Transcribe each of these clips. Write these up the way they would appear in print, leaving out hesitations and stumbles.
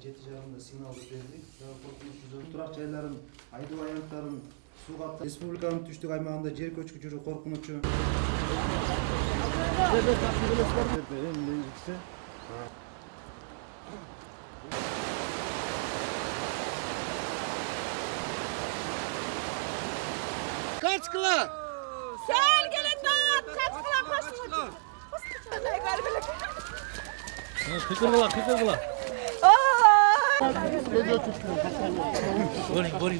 7:30 сигналды бердик. Турак жайларын, айдоо аянттарын сууга республиканын түштүк аймагында жер көчкү жүрүү коркунучу. Kaçkıla! Sen gelin dağıt! Kaçkıla koşma! Kıkır kıla. Bori.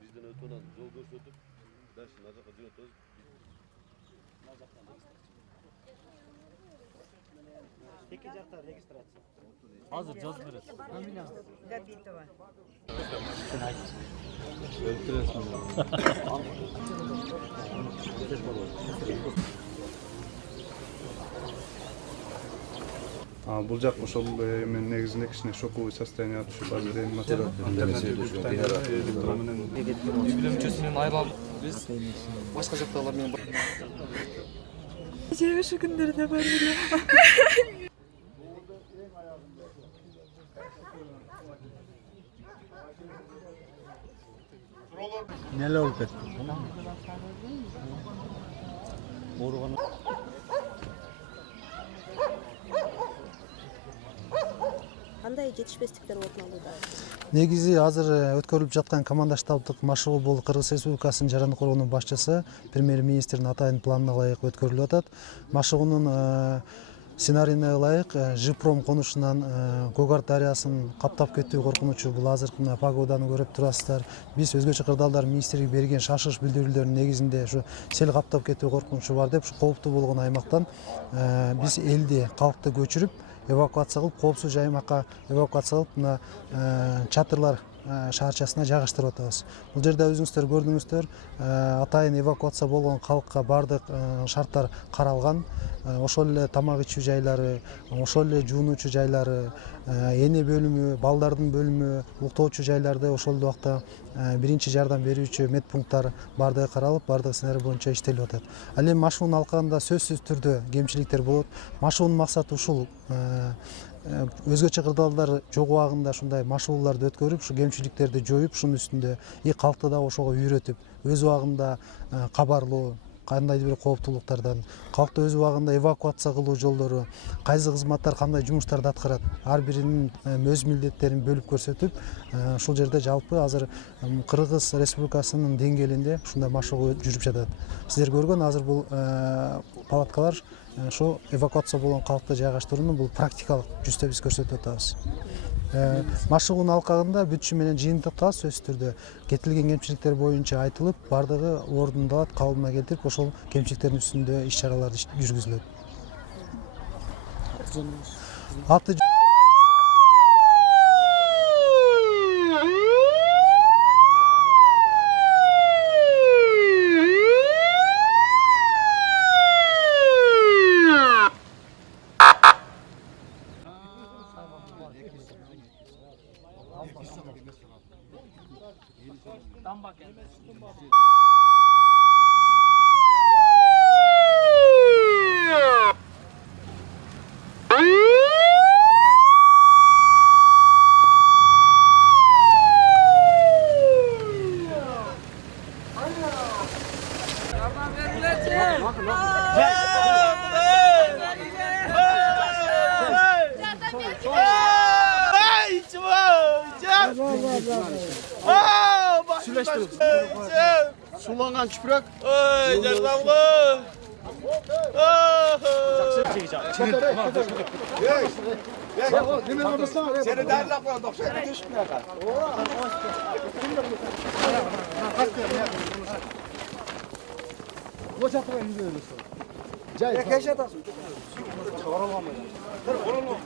Bizden ötünen yol gösterdik. Ben şimdi nazaka diyoruz. Эки жакта регистрация. Hazır caz veririz. Габитова. Бул жак ошол эми негизинде кичине шоковый состояние түшүп азыр реанимацияда Билимчиси менен айрылам. Биз башка жактагылар менен Жебеши күндөрдө бар эле. Neler olup etti? Oruğunu Кандай жетишпестиктер орун алууда? Негизи азыр өткөрүлүп жаткан команда штабдык машыгуу бул Кыргыз Республикасынын жарандык коргоонун башчысы премьер-министрдин атайын планына ылайык өткөрүлүп атат. Машыгуунун сценарийине ылайык Жипром конушунан Гогарт дарыясын каптап кетүү коркунучу бул азыркы мына погоданы көрүп турасыздар. Биз өзгөчө кырдаалдар министрлиги берген шашыш билдирүүлөрүнүн негизинде ушу сел каптап кетүү коркунучу бар деп, ушу кооптуу болгон аймактан биз элди, калкты көчүрүп эвакуация кылып, коопсуз аймакка эвакуация кылып, мына чатырлар шаарчасына жайгаштырып атабыз. Бул жерде өзүңүздөр көрдүңүздөр, атайын эвакуация болгон калкка бардык шарттар каралган. Ошол эле тамак ичүү жайлары, ошол эле жуунуучу жайлары, эне бөлүмү, балдардын бөлүмү, уктоочу жайларды ошол убакта биринчи жардам берүүчү медпункттар бардыгы каралып, бардык сценарий боюнча иштелип атат. Ал эми машыгуунун алкагында сөзсүз түрдө кемчиликтер болот. Машыгуунун максаты ушул өзгөчө кырдаалдар жок убагында ушундай машыгууларды өткөрүп, ушу кемчиликтерди жоюп, ушунун үстүндө калкты да ошого үйрөтүп, өз убагында кабарлоо, кандайдыр бир кооптуулуктардан, калкты өз убагында эвакуация кылуу жолдору, кайсы кызматтар кандай жумуштарды аткарат, ар биринин өз милдеттерин бөлүп көрсөтүп, ушул жерде жалпы азыр Кыргыз Республикасынын деңгээлинде ушундай машыгуу жүрүп жатат. Сиздер көргөн азыр бул палаткалар ошо эвакуация болгон калкты жайгаштыруунун бул практикалык жүзтө биз көрсөтүп атабыз. Машыгуунун алкагында бүтүшү менен жыйынтыкта сөзсүз түрдө кетилген кемчиликтер боюнча айтылып, бардыгы ордундалат, калыбына келтирип, ошол кемчиликтердин үстүндө иш-чаралар жүргүзүлөт. Аты Sulangan çuprak. Oy jardamlı. Seni derler koy 93 bin lira. Bu çapra indiriyorsun. Cay. Keşke atasın. Oralama. Oralama.